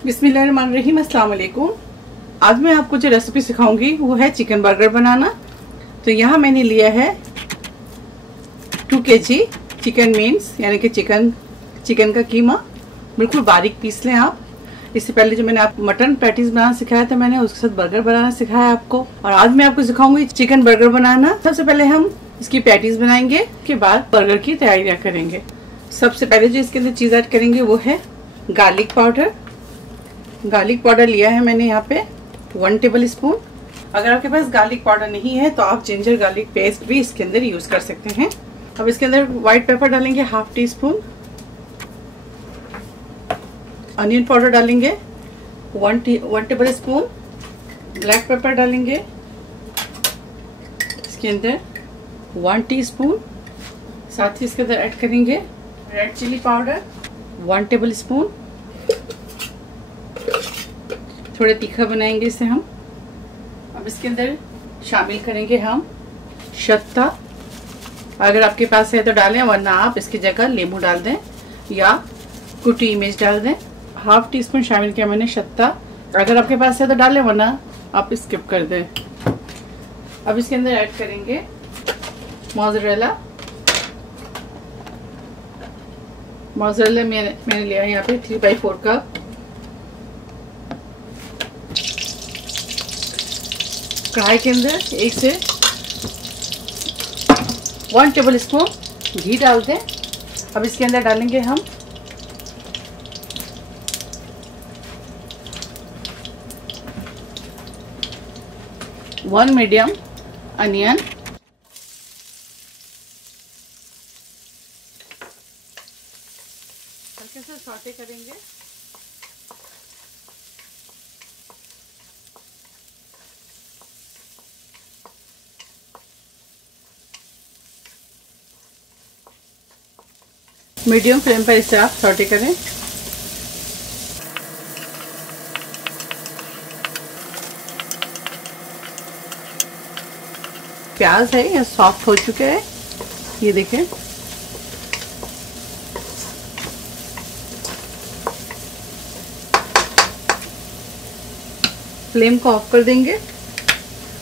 बिस्मिल्लाहिर्रहमानिर्रहीम, अस्सलाम वालेकुम। आज मैं आपको जो रेसिपी सिखाऊंगी वो है चिकन बर्गर बनाना। तो यहाँ मैंने लिया है 2 kg चिकन मीन्स यानी कि चिकन का कीमा। बिल्कुल बारीक पीस लें आप। इससे पहले जो मैंने आपको मटन पैटीज बनाना सिखाया था, मैंने उसके साथ बर्गर बनाना सिखाया आपको। और आज मैं आपको सिखाऊंगी चिकन बर्गर बनाना। सबसे पहले हम इसकी पैटीज बनाएंगे, उसके बाद बर्गर की तैयारियां करेंगे। सबसे पहले जो इसके अंदर चीज ऐड करेंगे वो है गार्लिक पाउडर। गार्लिक पाउडर लिया है मैंने यहाँ पे 1 टेबल स्पून। अगर आपके पास गार्लिक पाउडर नहीं है तो आप जिंजर गार्लिक पेस्ट भी इसके अंदर यूज कर सकते हैं। अब इसके अंदर व्हाइट पेपर डालेंगे ½ टीस्पून। अनियन पाउडर डालेंगे 1 टेबल स्पून। ब्लैक पेपर डालेंगे इसके अंदर 1 टीस्पून। साथ ही इसके अंदर ऐड करेंगे red chilli powder 1 tablespoon. थोड़ा तीखा बनाएंगे इसे हम। अब इसके अंदर शामिल करेंगे हम शत्ता। अगर आपके पास है तो डालें, वरना आप इसकी जगह नींबू डाल दें या कुटी मिर्च डाल दें। ½ टीस्पून शामिल किया मैंने शत्ता। अगर आपके पास है तो डालें, वरना आप स्किप कर दें। अब इसके अंदर ऐड करेंगे मोज़रेला। मोज़रेला मैंने लिया है यहाँ पे 3/4 कप। कढ़ाई के अंदर 1 से 1 टेबल स्पून घी डाल दें। अब इसके अंदर डालेंगे हम वन मीडियम अनियन। हल्के से सौटे करेंगे। मीडियम फ्लेम पर इसे आप सौटे करें। प्याज है ये सॉफ्ट हो चुके हैं, ये देखें। फ्लेम को ऑफ कर देंगे।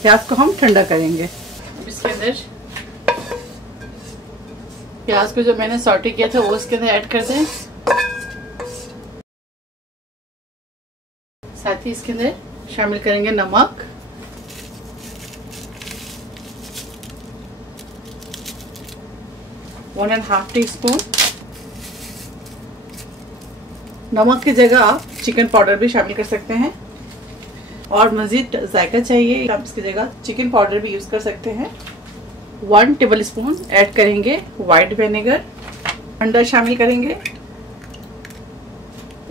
प्याज को हम ठंडा करेंगे। अब इसके अंदर प्याज को जो मैंने सॉटे किया था वो इसके अंदर ऐड कर दें। साथ ही इसके अंदर शामिल करेंगे नमक, वन एंड ½ टीस्पून। नमक की जगह आप चिकन पाउडर भी शामिल कर सकते हैं, और मज़ीद जायका चाहिए आप इसकी जगह चिकन पाउडर भी यूज कर सकते हैं। 1 टेबल स्पून ऐड करेंगे वाइट विनेगर। अंडा शामिल करेंगे,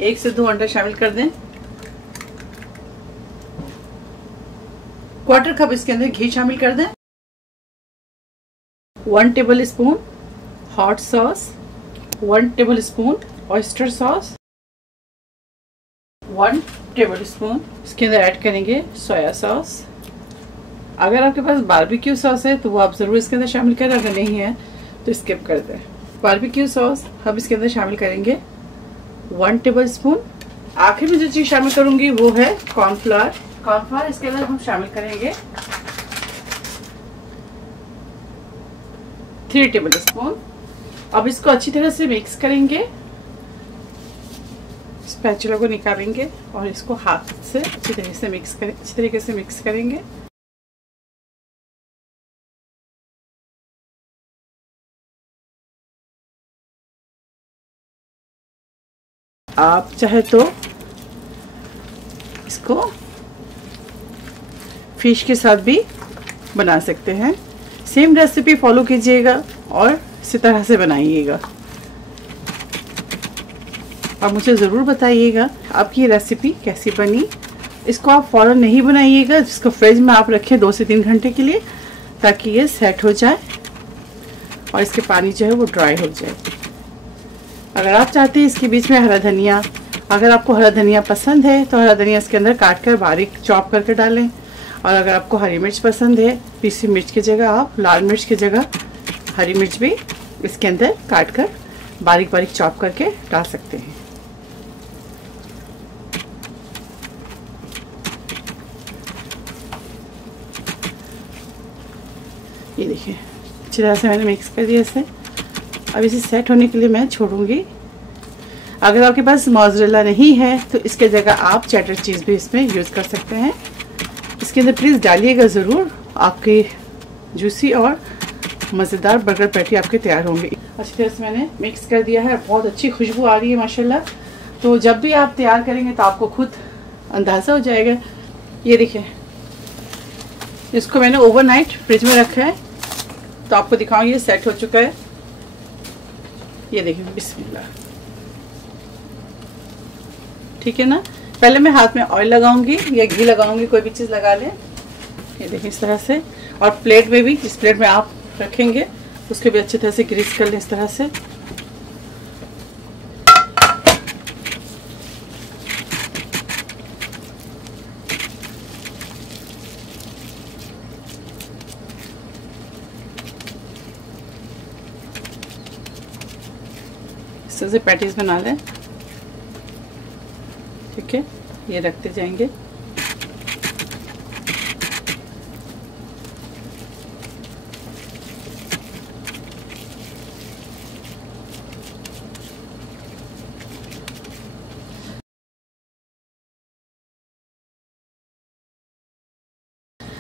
1 से 2 अंडा शामिल कर दें। 1/4 कप इसके अंदर घी शामिल कर दें। 1 table spoon hot sauce, 1 table spoon oyster sauce, 1 table spoon इसके अंदर ऐड करेंगे सोया सॉस। अगर आपके पास बारबेक्यू सॉस है तो वो आप ज़रूर इसके अंदर शामिल करें, अगर नहीं है तो स्किप कर दें। बारबेक्यू सॉस हम इसके अंदर शामिल करेंगे 1 टेबल स्पून। आखिर में जो चीज़ शामिल करूंगी वो है कॉर्नफ्लावर। कॉर्नफ्लावर इसके अंदर हम शामिल करेंगे 3 टेबल स्पून। अब इसको अच्छी तरह से मिक्स करेंगे। स्पैचुला को निकालेंगे और इसको हाथ से अच्छी तरीके से मिक्स करेंगे। आप चाहे तो इसको फिश के साथ भी बना सकते हैं। सेम रेसिपी फॉलो कीजिएगा और इसी तरह से बनाइएगा। आप मुझे ज़रूर बताइएगा आपकी ये रेसिपी कैसी बनी। इसको आप फ़ौरन नहीं बनाइएगा, इसको फ्रिज में आप रखें 2 से 3 घंटे के लिए, ताकि ये सेट हो जाए और इसके पानी जो है वो ड्राई हो जाए। अगर आप चाहते हैं इसके बीच में हरा धनिया, अगर आपको हरा धनिया पसंद है तो हरा धनिया इसके अंदर काट कर बारीक चॉप करके डालें। और अगर आपको हरी मिर्च पसंद है, पीसी मिर्च की जगह आप लाल मिर्च की जगह हरी मिर्च भी इसके अंदर काट कर बारीक बारीक चॉप करके डाल सकते हैं। ये देखिए अच्छी तरह से मैंने मिक्स कर दिया इसे। अब इसे सेट होने के लिए मैं छोड़ूंगी। अगर आपके पास मोज़रेला नहीं है तो इसके जगह आप चेडर चीज़ भी इसमें यूज़ कर सकते हैं। इसके अंदर प्लीज़ डालिएगा ज़रूर, आपकी जूसी और मज़ेदार बर्गर पैटी आपके तैयार होंगे। अच्छी तरह से मैंने मिक्स कर दिया है, बहुत अच्छी खुशबू आ रही है माशाल्लाह। तो जब भी आप तैयार करेंगे तो आपको खुद अंदाज़ा हो जाएगा। ये देखिए इसको मैंने ओवरनाइट फ्रिज में रखा है, तो आपको दिखाऊंगी ये सेट हो चुका है। ये देखिए बिस्मिल्लाह, ठीक है ना। पहले मैं हाथ में ऑयल लगाऊंगी या घी लगाऊंगी, कोई भी चीज़ लगा लें। ये देखिए इस तरह से, और प्लेट में भी, जिस प्लेट में आप रखेंगे उसके भी अच्छी तरह से ग्रीस कर लें इस तरह से। इस तरह से पैटीज बना लें, ठीक है। ये रखते जाएंगे।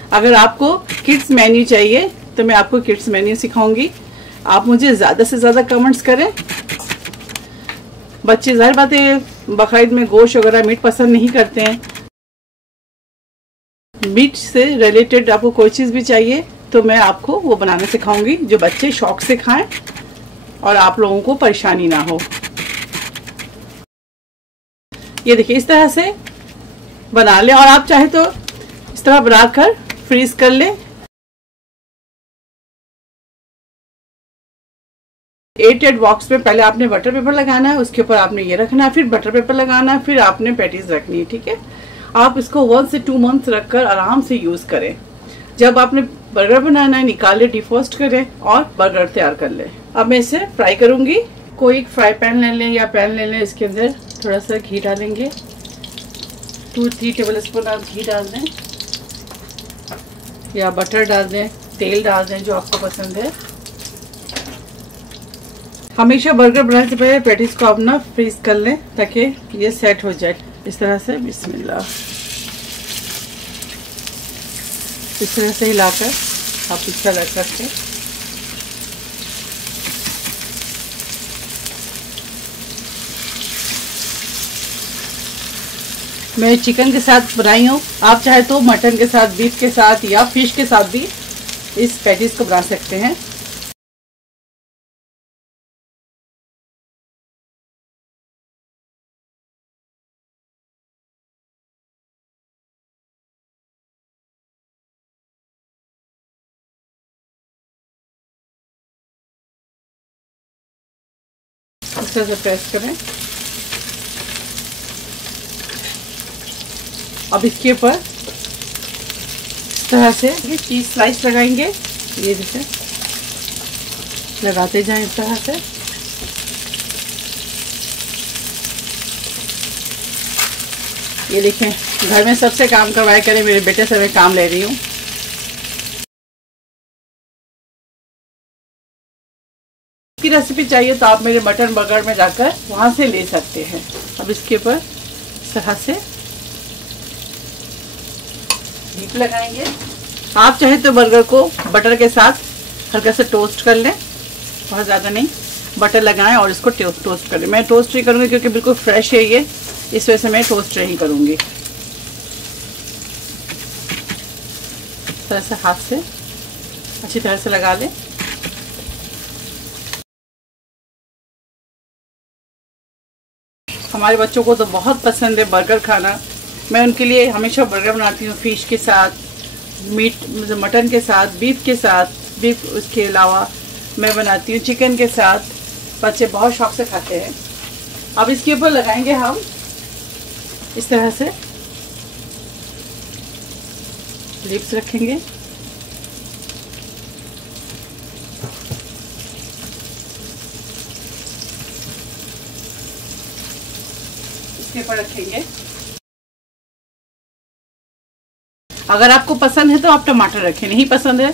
अगर आपको किड्स मेन्यू चाहिए तो मैं आपको किड्स मेन्यू सिखाऊंगी। आप मुझे ज़्यादा से ज़्यादा कमेंट्स करें। बच्चे ज़ाहिर बात है बकरीद में गोश्त वगैरह मीट पसंद नहीं करते हैं। मीट से रिलेटेड आपको कोई चीज़ भी चाहिए तो मैं आपको वो बनाना सिखाऊंगी, जो बच्चे शौक से खाएं और आप लोगों को परेशानी ना हो। ये देखिए इस तरह से बना लें, और आप चाहे तो इस तरह बनाकर फ्रीज कर लें। 8 बॉक्स में पहले आपने बटर पेपर लगाना है, उसके ऊपर आपने ये रखना है, फिर बटर पेपर लगाना है, फिर आपने पैटीज रखनी है, ठीक है। आप इसको 1 से 2 मंथ रखकर आराम से यूज करें। जब आपने बर्गर बनाना है निकाले, डिफोस्ट करें और बर्गर तैयार कर लें। अब मैं इसे फ्राई करूंगी। कोई फ्राई पैन ले लें या पैन ले लें, इसके अंदर थोड़ा सा घी डालेंगे। 2-3 टेबल स्पून आप घी डाल दें या बटर डाल दें, तेल डाल दें, जो आपको पसंद है। हमेशा बर्गर बनाने से पहले पैटीज को अपना फ्रीज कर लें ताकि ये सेट हो जाए इस तरह से। बिस्मिल्लाह, इस तरह से हिलाकर आप इस तरह रख सकते हैं। मैं चिकन के साथ बनाई हूँ, आप चाहे तो मटन के साथ, बीफ के साथ या फिश के साथ भी इस पैटीज को बना सकते हैं। इस तरह से प्रेस करें। अब इसके ऊपर इस तरह से ये चीज स्लाइस लगाएंगे। ये जैसे लगाते जाएं इस तरह से। ये देखें, घर में सबसे काम करवाया करें, मेरे बेटे से मैं काम ले रही हूँ। की रेसिपी चाहिए तो आप मेरे मटन बर्गर में जाकर वहां से ले सकते हैं। अब इसके ऊपर इस तरह से डीप लगाएंगे। आप चाहे तो बर्गर को बटर के साथ हल्का से टोस्ट कर लें, बहुत ज़्यादा नहीं, बटर लगाएं और इसको टोस्ट कर लें। मैं टोस्ट नहीं करूँगी क्योंकि बिल्कुल फ्रेश है ये, इस वजह से मैं टोस्ट नहीं करूँगी। इस तरह से हाथ से अच्छी तरह से लगा लें। हमारे बच्चों को तो बहुत पसंद है बर्गर खाना। मैं उनके लिए हमेशा बर्गर बनाती हूँ, फिश के साथ, मीट मटन के साथ, बीफ के साथ, बीफ उसके अलावा मैं बनाती हूँ चिकन के साथ। बच्चे बहुत शौक से खाते हैं। अब इसके ऊपर लगाएंगे हम इस तरह से लिप्स रखेंगे। इसके ऊपर रखेंगे। अगर आपको पसंद है तो आप टमाटर रखें, नहीं पसंद है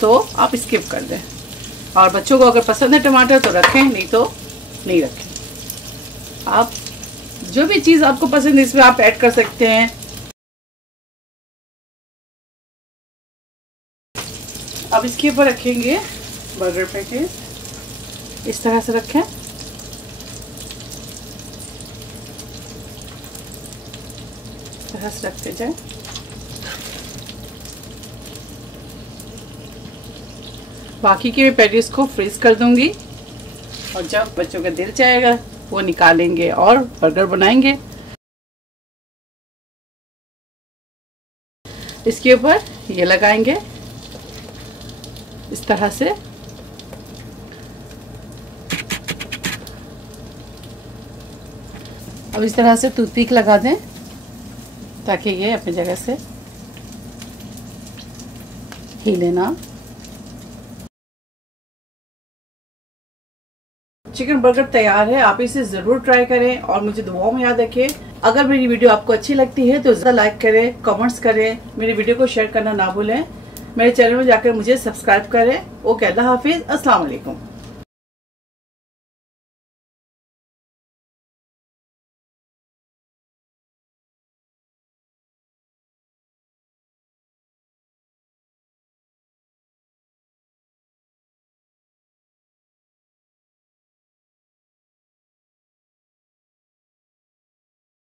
तो आप स्किप कर दें। और बच्चों को अगर पसंद है टमाटर तो रखें, नहीं तो नहीं रखें। आप जो भी चीज़ आपको पसंद है इसमें आप ऐड कर सकते हैं। अब इसके ऊपर रखेंगे बर्गर पैटीज। इस तरह से रखें। इस तरह से रखते जाएं। बाकी के पैटीज को फ्रीज कर दूंगी और जब बच्चों का दिल चाहेगा वो निकालेंगे और बर्गर बनाएंगे। इसके ऊपर ये लगाएंगे इस तरह से। अब इस तरह से टूथपिक लगा दें ताकि ये अपनी जगह से हिले ना। चिकन बर्गर तैयार है। आप इसे जरूर ट्राई करें और मुझे दुआओं में याद रखें। अगर मेरी वीडियो आपको अच्छी लगती है तो ज़्यादा लाइक करें, कमेंट्स करें, मेरी वीडियो को शेयर करना ना भूलें। मेरे चैनल में जाकर मुझे सब्सक्राइब करें। ओके, अल्लाह हाफिज, अस्सलाम वालेकुम।